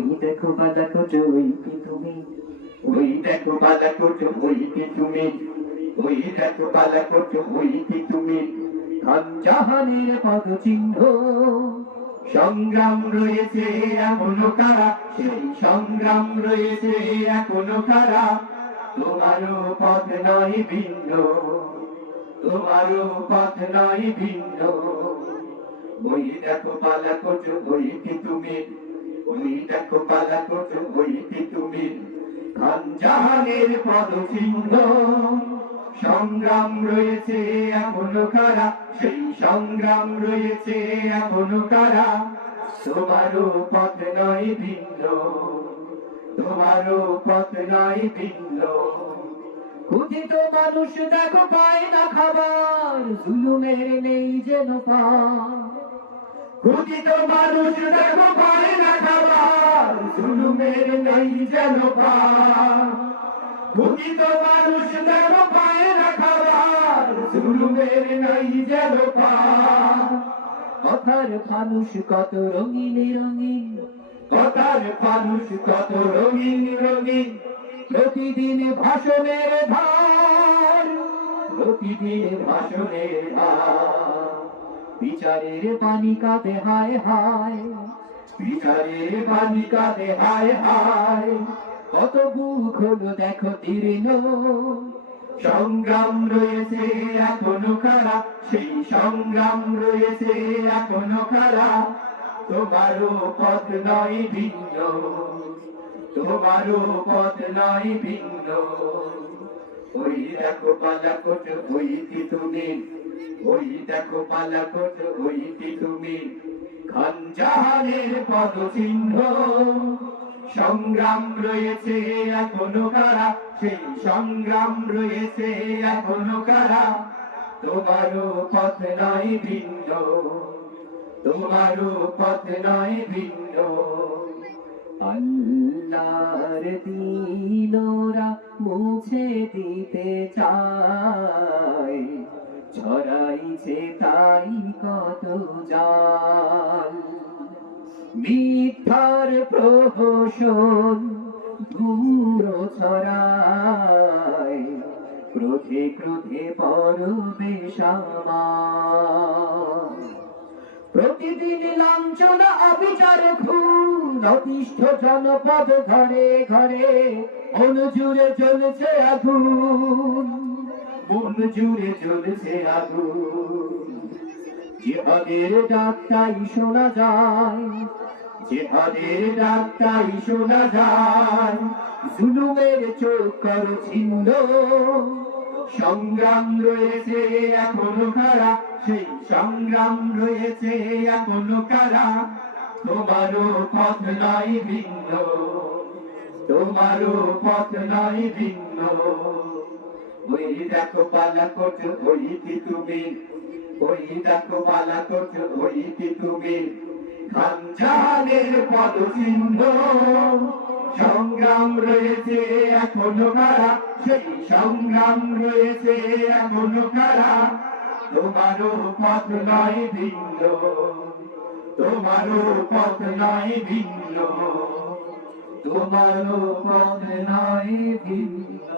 ওই দেখো বালাকোট ওই কি তুমি, ওই দেখো বালাকোট ওই কি তুমি, ওই দেখো বালাকোট ওই কি তুমি, খান জাহানের পদচিহ্ন। সংগ্রাম রয়েছে এখনো কারা, সেই সংগ্রাম রয়েছে এখনো কারা, তোমারও পথ নয় ভিন্ন, তোমারও পথ নয় ভিন্ন। ওই দেখো বালাকোট ওই কি তুমি, ওই দেখো বালাকোট ওই কি তুমি, খান জাহানের পদচিহ্ন। সংগ্রাম রয়েছে এখনো কারা, সেই সংগ্রাম রয়েছে এখনো কারা, তোমারও পথ নয় ভিন্ন, তোমারও পথ নয় ভিন্ন। ক্ষুধিত মানুষ দেখো পায় না খাবার, জুলুমের নেই যেন পার। ক্ষুধিত মানুষ দেখো পায় না খাবার, জুলুমের নেই যেন পার। ক্ষুধিত মানুষ দেখো পায় না খাবার, জুলুমের নেই যেন পার। কথার ফানুষ কত রঙিন রঙিন, কথার ফানুষ কত রঙিন রঙিন, প্রতিদিন ভাষণের ধার, প্রতিদিন ভাষণের ধার। বিচারের পানি কাঁদে হায় হায়, বিচারের পানি কাঁদে হায় হায়, কত বুক হলো দেখো দীর্ণ। সংগ্রাম রয়েছে এখনো কারা, সেই সংগ্রাম রয়েছে এখনো কারা, তোমারও পথ নয় ভিন্ন, তোমারও পথ নয় ভিন্ন। ওই দেখো বালাকোট ওই কি তুমি, ওই দেখো বালাকোট ওই কি তুমি, খান জাহানের পদচিহ্ন। সংগ্রাম রয়েছে এখনো কারা, সেই সংগ্রাম রয়েছে এখনো কারা, তোমারও পথ নয় ভিন্ন, তোমারও পথ নয় ভিন্ন। আল্লাহর দিন ওরা মুছে দিতে চায়, ছড়াইছে তাই কত জাল। মিথ্যার প্রহসন দূর ছড়ায়, ক্রোধে ক্রোধে পরবে সামাল। প্রতিদিন লাঞ্ছনা অবিচার খুন, অতিষ্ঠ জনপদ ঘরে ঘরে, মন জুড়ে জ্বলছে আগুন, মন জুড়ে জ্বলছে আগুন। জিহাদের ডাকটাই শোনা যায়, জিহাদের ডাকটাই শোনা যায়, জুলুমের চোখ করো ছিন্ন। সংগ্রাম রয়েছে এখনো কারা, সেই সংগ্রাম রয়েছে এখনো কারা, তোমারও পথ নয় ভিন্ন, তোমারও পথ নয় ভিন্ন। ওই দেখো বালাকোট ওই কি তুমি, ওই দেখো বালাকোট ওই কি তুমি, খান জাহানের পদচিহ্ন। সংগ্রাম রয়েছে এখনো কারা, সেই সংগ্রাম রয়েছে এখনো কারা, তোমারও পথ নয় ভিন্ন, তোমারও পথ নয় ভিন্ন, তোমারও পথ নয় ভিন্ন।